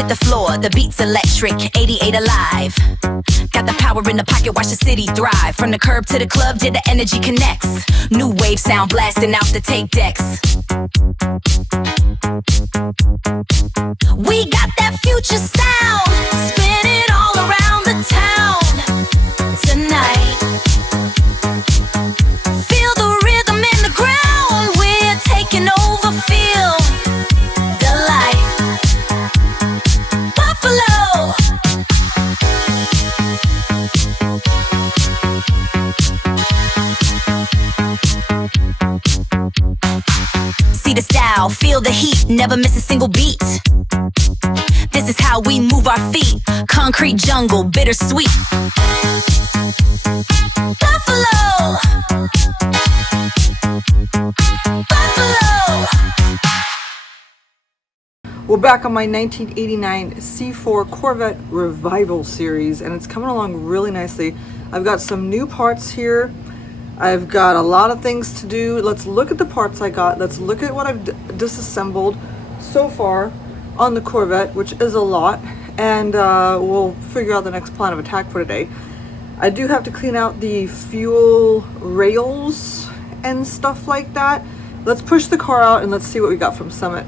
hit the floor, the beat's electric, 88 alive. Got the power in the pocket, watch the city thrive. From the curb to the club, yeah, the energy connects. New wave sound blasting out the tape decks. We got that future sound, spinning all around the town tonight. Feel the rhythm in the ground, we're taking over, feel the light. Buffalo. See the style, feel the heat, never miss a single beat. This is how we move our feet. Concrete jungle, bittersweet. Buffalo. Buffalo. We're back on my 1989 C4 Corvette Revival series, and it's coming along really nicely. I've got some new parts here. I've got a lot of things to do. Let's look at the parts I got. Let's look at what I've disassembled so far on the Corvette, which is a lot, and we'll figure out the next plan of attack for today. I do have to clean out the fuel rails and stuff like that. Let's push the car out and let's see what we got from Summit.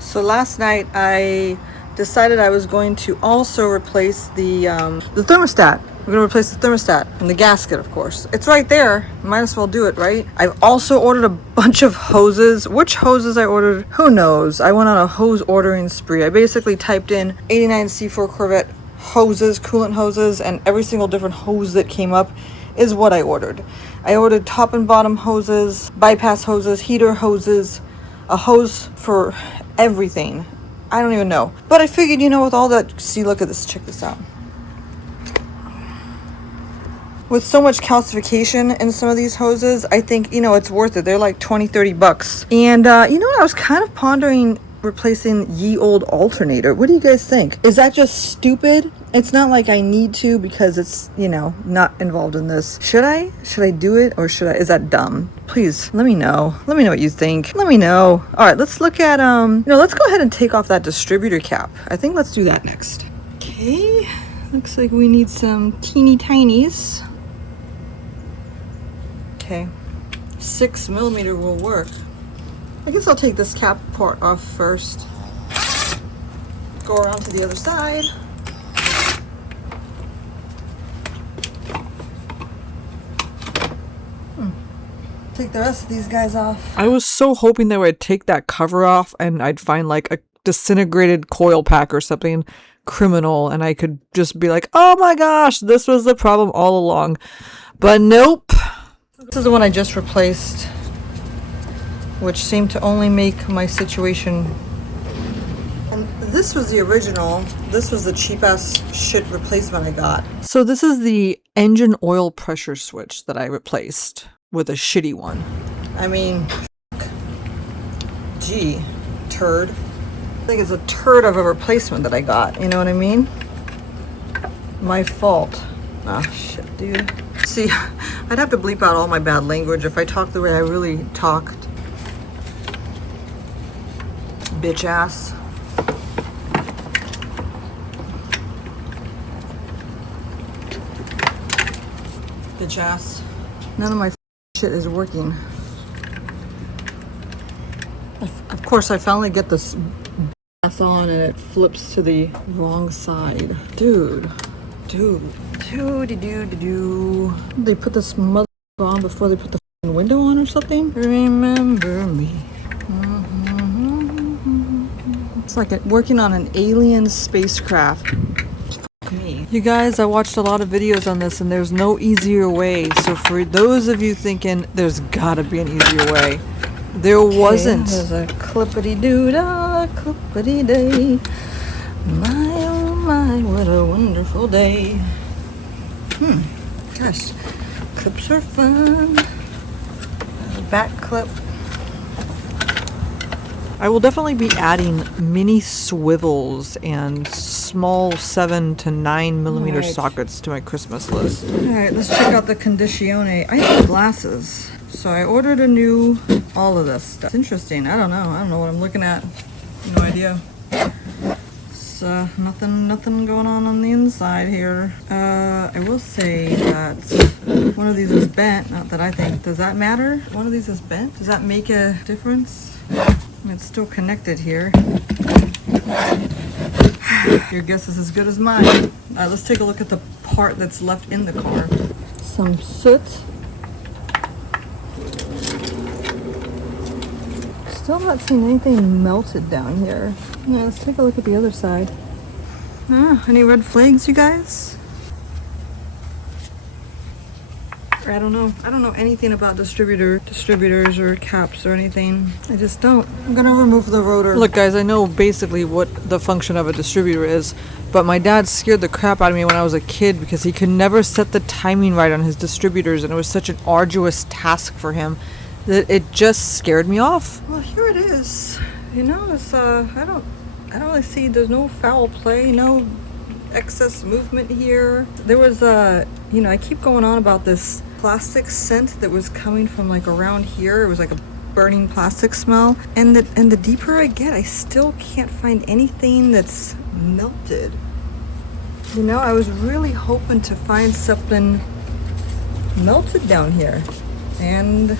So last night I decided I was going to also replace the thermostat. We're going to replace the thermostat and the gasket, of course. It's right there. Might as well do it, right? I've also ordered a bunch of hoses. Which hoses I ordered, who knows? I went on a hose ordering spree. I basically typed in 89 C4 Corvette hoses, coolant hoses, and every single different hose that came up is what I ordered. I ordered top and bottom hoses, bypass hoses, heater hoses, a hose for everything. I don't even know. But I figured, you know, with all that, see, look at this, check this out. With so much calcification in some of these hoses, I think, you know, it's worth it. They're like 20-30 bucks. And you know what, I was kind of pondering replacing ye old alternator. What do you guys think? Is that just stupid? It's not like I need to because it's, you know, not involved in this. Should I do it, or should I? Is that dumb? Please let me know. Let me know what you think. Let me know. All right, let's look at you know, let's go ahead and take off that distributor cap. I think let's do that next. Okay, looks like we need some teeny tinies. Okay, 6mm will work. I guess I'll take this cap part off first. Go around to the other side. Take the rest of these guys off. I was so hoping they would take that cover off and I'd find like a disintegrated coil pack or something criminal, and I could just be like, oh my gosh, this was the problem all along. But nope. This is the one I just replaced, which seemed to only make my situation. And this was the original. This was the cheap-ass shit replacement I got. So this is the engine oil pressure switch that I replaced with a shitty one. I mean, gee, turd. I think it's a turd of a replacement that I got. You know what I mean? My fault. Ah, shit, dude. See, I'd have to bleep out all my bad language if I talked the way I really talked. Bitch ass. Bitch ass. None of my shit is working. Of course, I finally get this ass on and it flips to the wrong side. Dude. They put this mother on before they put the window on or something? Remember me. It's like working on an alien spacecraft. Fuck me. You guys, I watched a lot of videos on this and there's no easier way. So for those of you thinking there's gotta be an easier way, there wasn't. There's a clippity-doo-dah, clippity-day. My, oh my, what a wonderful day. Gosh, clips are fun. Back clip. I will definitely be adding mini swivels and small 7 to 9mm sockets to my Christmas list. Alright, let's check out the Condizione. I have glasses, So I ordered a new, all of this stuff. It's interesting. I don't know what I'm looking at. No idea. It's nothing going on the inside here. I will say that one of these is bent. Not that I think. Does that matter? One of these is bent. Does that make a difference? It's still connected here. Your guess is as good as mine. All right, let's take a look at the part that's left in the car. Some soot. Still not seeing anything melted down here. Yeah, let's take a look at the other side. Any red flags, you guys? I don't know. I don't know anything about distributors or caps or anything. I just don't. I'm gonna remove the rotor. Look guys, I know basically what the function of a distributor is, but my dad scared the crap out of me when I was a kid because he could never set the timing right on his distributors, and it was such an arduous task for him that it just scared me off. Well, here it is. You know, it's I don't really see, there's no foul play, no excess movement here. There was you know, I keep going on about this plastic scent that was coming from like around here. It was like a burning plastic smell, and the deeper I get, I still can't find anything that's melted. You know, I was really hoping to find something melted down here, and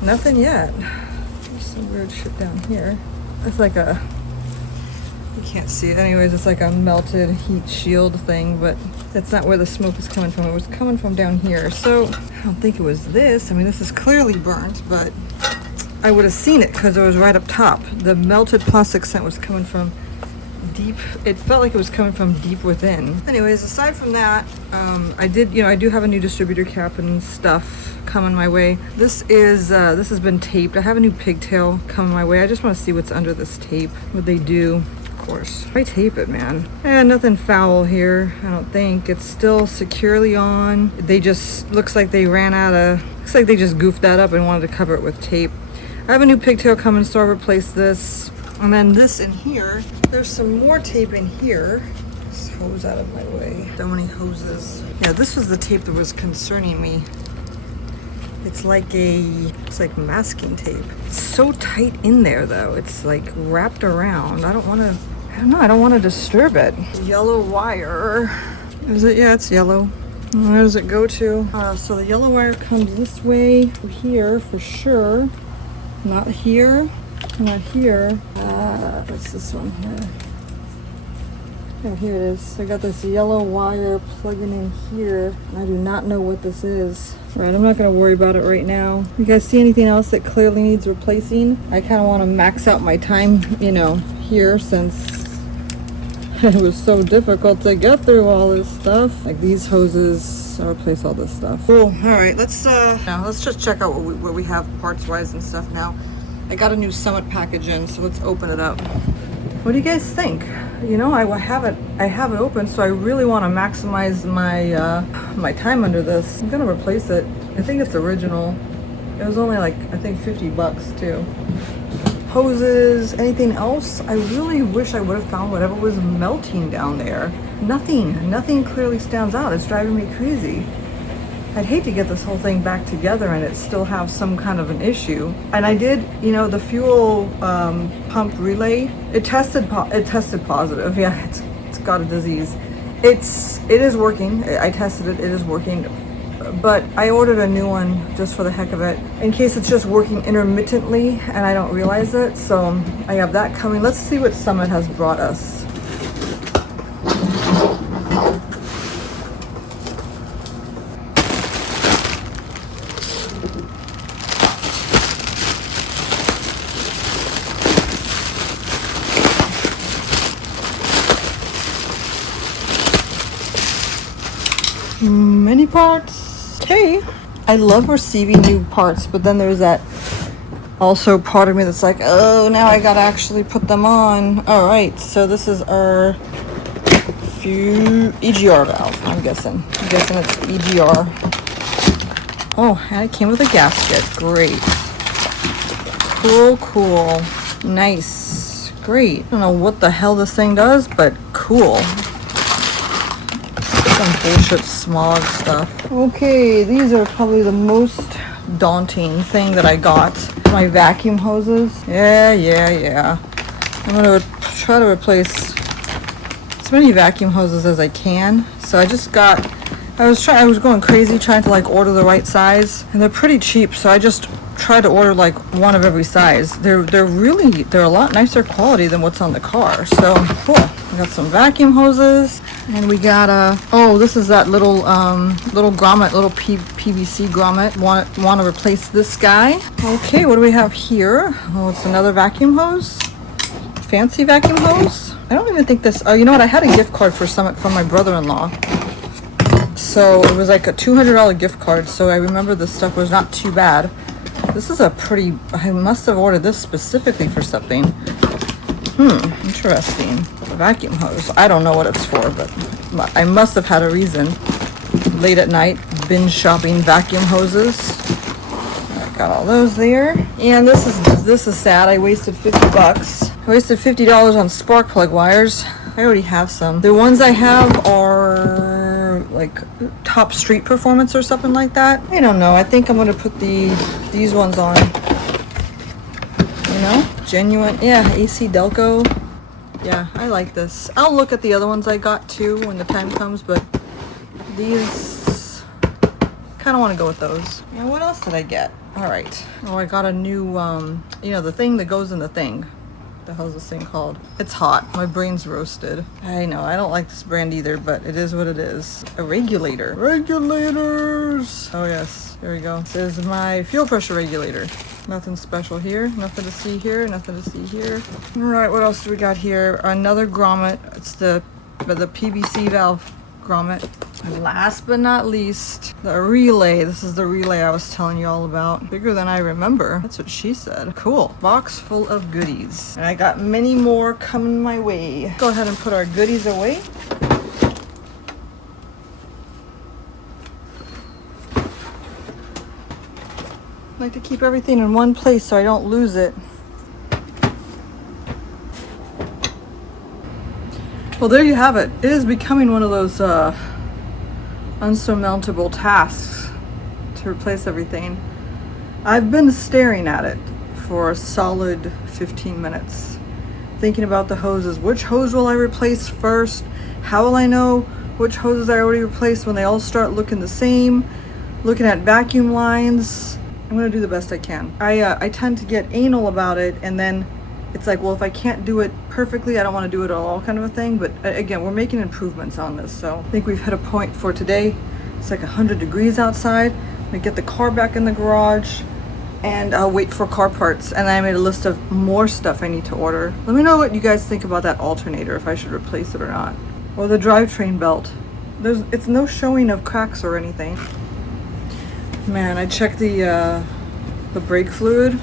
nothing yet. There's some weird shit down here. It's like a, you can't see it anyways, it's like a melted heat shield thing, but that's not where the smoke is coming from. It was coming from down here. So I don't think it was this. I mean, this is clearly burnt, but I would have seen it because it was right up top. The melted plastic scent was coming from deep. It felt like it was coming from deep within. Anyways, aside from that, I do have a new distributor cap and stuff coming my way. This has been taped. I have a new pigtail coming my way. I just want to see what's under this tape, what they do. Course. I tape it, man. And nothing foul here, I don't think. It's still securely on. They just, looks like they just goofed that up and wanted to cover it with tape. I have a new pigtail coming, so I'll replace this. And then this in here, there's some more tape in here. This hose out of my way. So many hoses. Yeah, this was the tape that was concerning me. It's like masking tape. It's so tight in there though. It's like wrapped around. I don't want to disturb it. Yellow wire. Is it? Yeah, it's yellow. Where does it go to? So the yellow wire comes this way, here for sure. Not here. Not here. What's this one here? Oh, here it is. So I got this yellow wire plugging in here. I do not know what this is. Right, I'm not going to worry about it right now. You guys see anything else that clearly needs replacing? I kind of want to max out my time, you know, here, since it was so difficult to get through all this stuff. Like these hoses, I'll replace all this stuff. Cool. All right, let's just check out what we have parts wise and stuff now. I got a new Summit package in, so let's open it up. What do you guys think? You know, I have it open, so I really want to maximize my my time under this. I'm gonna replace it. I think it's original. It was only like, I think 50 bucks too. Hoses, anything else? I really wish I would have found whatever was melting down there. Nothing clearly stands out. It's driving me crazy. I'd hate to get this whole thing back together and it still have some kind of an issue. And I did, you know, the fuel pump relay, it tested positive. Yeah, it's got a disease. It is working. I tested it. It is working. But I ordered a new one just for the heck of it, in case it's just working intermittently and I don't realize it. So I have that coming. Let's see what Summit has brought us. Many parts. Okay. I love receiving new parts, but then there's that also part of me that's like, oh, now I gotta actually put them on. All right, so this is our EGR valve, I'm guessing. It's the EGR. Oh, and it came with a gasket. Great. Cool. Nice. Great. I don't know what the hell this thing does, but cool. Some bullshit smog stuff. Okay, these are probably the most daunting thing that I got. My vacuum hoses. Yeah. I'm gonna try to replace as many vacuum hoses as I can. So I just got, I was going crazy trying to like order the right size, and they're pretty cheap, so I just tried to order like one of every size. They're a lot nicer quality than what's on the car. So cool. We got some vacuum hoses, and we got this is that little grommet, little PVC grommet. Want to replace this guy. Okay, what do we have here? Oh, it's another vacuum hose. Fancy vacuum hose. I don't even think this, you know what, I had a gift card for Summit from my brother-in-law. So it was like a $200 gift card, so I remember this stuff was not too bad. This is a pretty, I must have ordered this specifically for something. Interesting. A vacuum hose. I don't know what it's for, but I must have had a reason. Late at night, binge shopping vacuum hoses. I got all those there. And this is sad. I wasted $50. I wasted $50 on spark plug wires. I already have some. The ones I have are like Top Street Performance or something like that. I don't know. I think I'm gonna put these ones on. You know, genuine. Yeah, AC Delco. Yeah, I like this. I'll look at the other ones I got too when the time comes, but these kind of want to go with those. And what else did I get? All right. Oh, I got a new you know, the thing that goes in the thing. What the hell's this thing called? It's hot. My brain's roasted. I know, I don't like this brand either, but it is what it is. A regulator. Regulators! Oh yes, here we go. This is my fuel pressure regulator. Nothing special here. Nothing to see here. Nothing to see here. All right, what else do we got here? Another grommet. It's the PVC valve grommet. And last but not least, the relay. This is the relay I was telling you all about. Bigger than I remember. That's what she said. Cool. Box full of goodies. And I got many more coming my way. Go ahead and put our goodies away. I like to keep everything in one place so I don't lose it. Well, there you have it. It is becoming one of those unsurmountable tasks to replace everything. I've been staring at it for a solid 15 minutes, thinking about the hoses. Which hose will I replace first? How will I know which hoses I already replaced when they all start looking the same? Looking at vacuum lines. I'm gonna do the best I can. I tend to get anal about it, and then it's like, well, if I can't do it perfectly, I don't want to do it at all, kind of a thing. But again, we're making improvements on this, so I think we've hit a point for today. It's like 100 degrees outside. I'm gonna get the car back in the garage, and I'll wait for car parts. And I made a list of more stuff I need to order. Let me know what you guys think about that alternator, if I should replace it or not, or the drivetrain belt. It's no showing of cracks or anything. Man, I checked the brake fluid.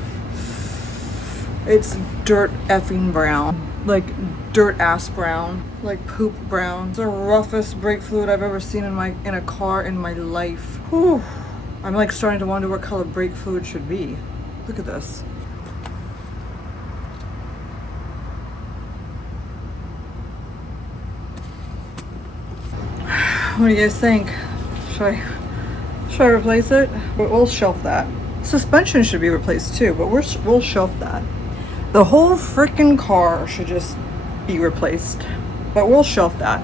It's dirt effing brown. Like dirt ass brown. Like poop brown. It's the roughest brake fluid I've ever seen in a car in my life. Whew. I'm like starting to wonder what color brake fluid should be. Look at this. What do you guys think? Should I replace it? We'll shelf that. Suspension should be replaced too, but we'll shelf that. The whole freaking car should just be replaced, but we'll shelf that.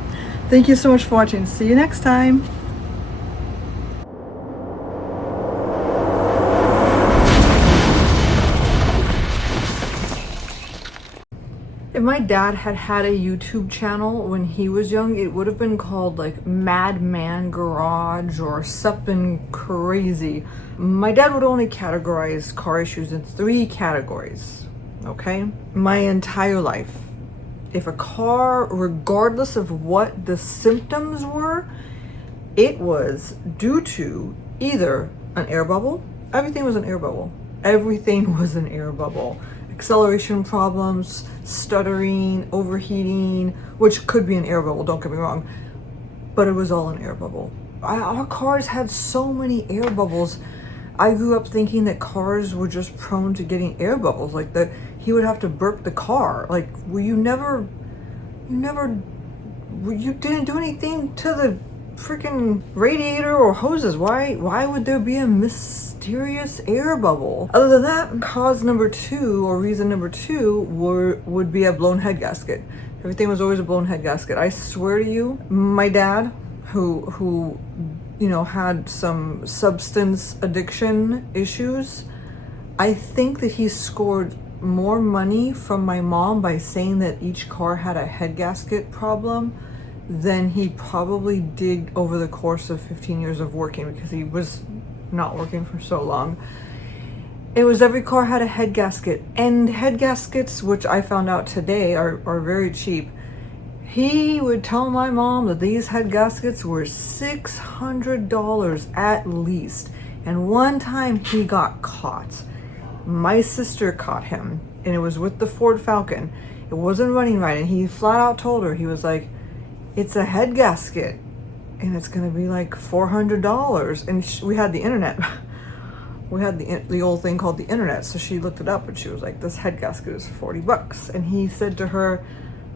Thank you so much for watching. See you next time. If my dad had a YouTube channel when he was young, it would have been called like Madman Garage or something crazy. My dad would only categorize car issues in 3 categories, okay? My entire life. If a car, regardless of what the symptoms were, it was due to either an air bubble. Everything was an air bubble. Everything was an air bubble. Acceleration problems, stuttering, overheating, which could be an air bubble, don't get me wrong, but it was all an air bubble. Our cars had so many air bubbles. I grew up thinking that cars were just prone to getting air bubbles, like that he would have to burp the car. Like, you didn't do anything to the freaking radiator or hoses? Why would there be a mysterious air bubble? Other than that, cause number 2 or reason number 2 would be a blown head gasket. Everything was always a blown head gasket. I swear to you, my dad, who you know, had some substance addiction issues, I think that he scored more money from my mom by saying that each car had a head gasket problem than he probably did over the course of 15 years of working, because he was not working for so long. It was every car had a head gasket, and head gaskets, which I found out today, are very cheap. He would tell my mom that these head gaskets were $600 at least. And one time he got caught. My sister caught him, and it was with the Ford Falcon. It wasn't running right, and he flat out told her, he was like, it's a head gasket, and it's gonna be like $400. And we had the internet. We had the old thing called the internet, so she looked it up, and she was like, this head gasket is $40. And he said to her,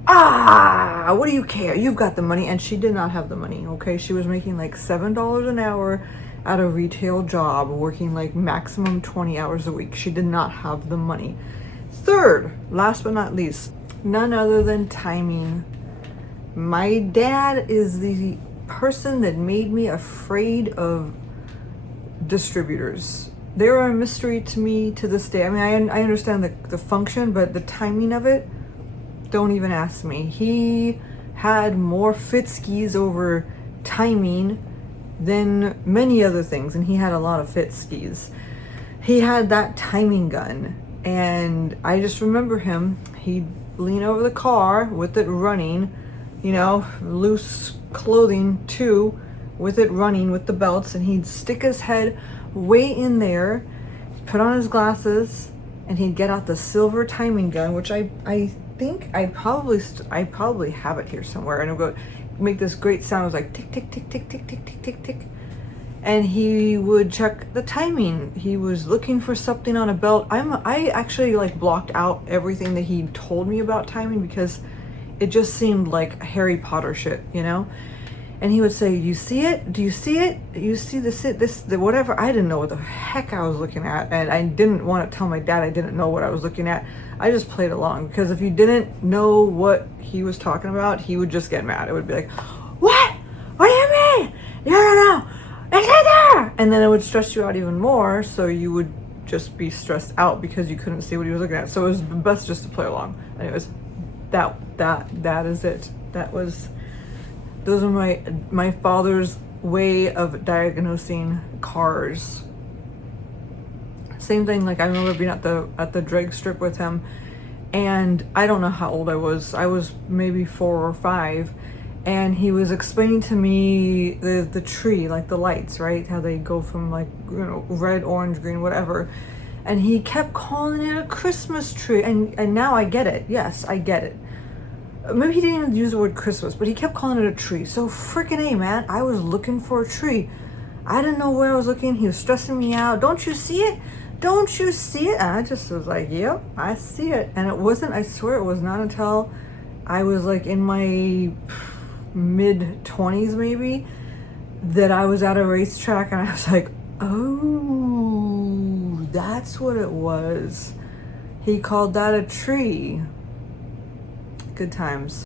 what do you care? You've got the money. And she did not have the money, okay? She was making like $7 an hour at a retail job, working like maximum 20 hours a week. She did not have the money. Third, last but not least, none other than timing. My dad is the person that made me afraid of distributors. They're a mystery to me to this day. I mean, I understand the function, but the timing of it, don't even ask me. He had more fit-skis over timing than many other things, and he had a lot of fit-skis. He had that timing gun, and I just remember him. He'd lean over the car with it running, you know, loose clothing too, with it running with the belts, and he'd stick his head way in there, put on his glasses, and he'd get out the silver timing gun, which I think I probably have it here somewhere, and it'll go make this great sound. It was like tick tick tick tick tick tick tick tick tick, and he would check the timing. He was looking for something on a belt. I actually like blocked out everything that he told me about timing, because it just seemed like Harry Potter shit, you know. And he would say, you see it? Do you see it? You see the whatever? I didn't know what the heck I was looking at. And I didn't want to tell my dad I didn't know what I was looking at. I just played along, because if you didn't know what he was talking about, he would just get mad. It would be like, what? What do you mean? No. It's right there. And then it would stress you out even more. So you would just be stressed out because you couldn't see what he was looking at. So it was best just to play along. Anyways, that is it. Those are my father's way of diagnosing cars. Same thing, like I remember being at the drag strip with him, and I don't know how old I was. I was maybe 4 or 5, and he was explaining to me the tree, like the lights, right? How they go from like, you know, red, orange, green, whatever. And he kept calling it a Christmas tree, and now I get it. Yes, I get it. Maybe he didn't even use the word Christmas, but he kept calling it a tree. So freaking A, man. I was looking for a tree. I didn't know where I was looking. He was stressing me out. Don't you see it? Don't you see it? And I just was like, yep, I see it. And it wasn't, I swear it was not until I was like in my mid-20s maybe, that I was at a racetrack, and I was like, oh, that's what it was. He called that a tree. Good times.